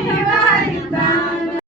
Amen.